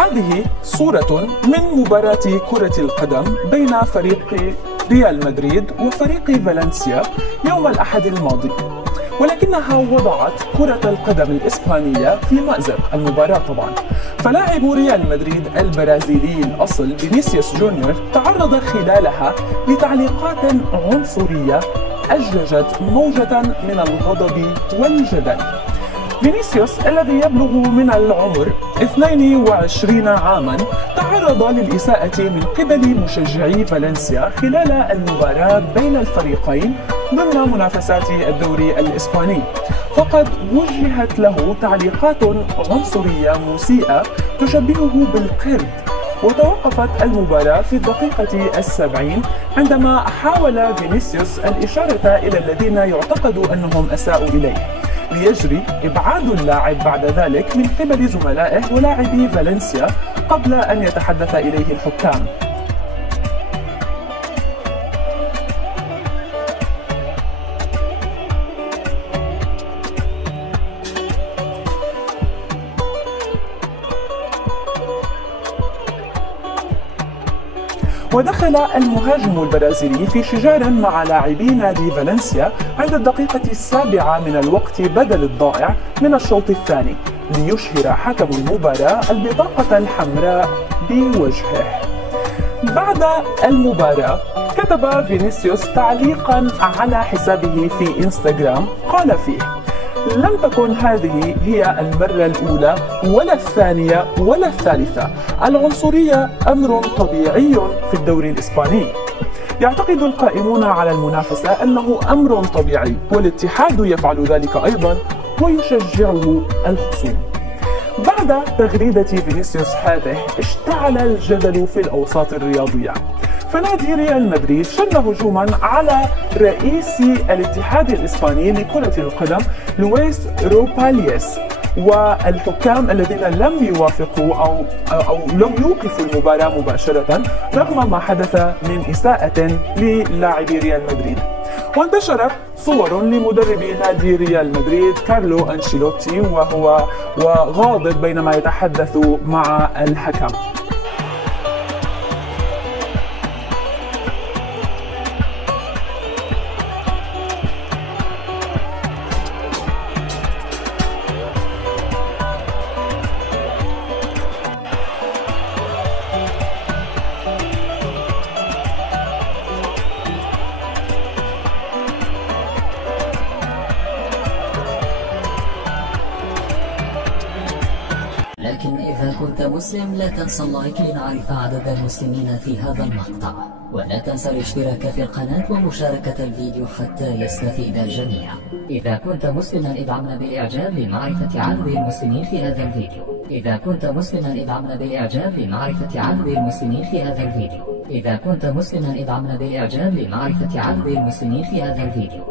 هذه صورة من مباراة كرة القدم بين فريق ريال مدريد وفريق فالنسيا يوم الأحد الماضي، ولكنها وضعت كرة القدم الإسبانية في مأزق المباراة طبعا. فلاعب ريال مدريد البرازيلي الأصل فينيسيوس جونيور تعرض خلالها لتعليقات عنصرية أجلجت موجة من الغضب والجدل. فينيسيوس الذي يبلغ من العمر 22 عاما تعرض للإساءة من قبل مشجعي فالنسيا خلال المباراة بين الفريقين ضمن منافسات الدوري الإسباني، فقد وجهت له تعليقات عنصرية مسيئة تشبهه بالقرد. وتوقفت المباراة في الدقيقة 70 عندما حاول فينيسيوس الإشارة إلى الذين يعتقد أنهم أساءوا إليه، ليجري إبعاد اللاعب بعد ذلك من قبل زملائه ولاعبي فالنسيا قبل أن يتحدث إليه الحكام. ودخل المهاجم البرازيلي في شجار مع لاعبي نادي فالنسيا عند الدقيقة 7 من الوقت بدل الضائع من الشوط الثاني، ليشهر حكم المباراة البطاقة الحمراء بوجهه. بعد المباراة كتب فينيسيوس تعليقا على حسابه في انستغرام قال فيه: لم تكن هذه هي المرة الأولى ولا الثانية ولا الثالثة. العنصرية أمر طبيعي في الدوري الإسباني. يعتقد القائمون على المنافسة أنه أمر طبيعي، والاتحاد يفعل ذلك أيضا ويشجعه الخصوم. بعد تغريدة فينيسيوس هذه اشتعل الجدل في الأوساط الرياضية، فنادي ريال مدريد شن هجوما على رئيس الاتحاد الإسباني لكرة القدم لويس روباليس والحكام الذين لم يوافقوا أو لم يوقفوا المباراة مباشرة رغم ما حدث من إساءة للاعبي ريال مدريد. وانتشرت صور لمدرب نادي ريال مدريد كارلو أنشيلوتي وهو غاضب بينما يتحدث مع الحكم. لكن إذا كنت مسلم لا تنسى اللايك لنعرف عدد المسلمين في هذا المقطع، ولا تنسى الاشتراك في القناة ومشاركة الفيديو حتى يستفيد الجميع. إذا كنت مسلما ادعمنا بالإعجاب لمعرفة عدد المسلمين في هذا الفيديو. إذا كنت مسلما ادعمنا بالإعجاب لمعرفة عدد المسلمين في هذا الفيديو. إذا كنت مسلما ادعمنا بالإعجاب لمعرفة عدد المسلمين في هذا الفيديو.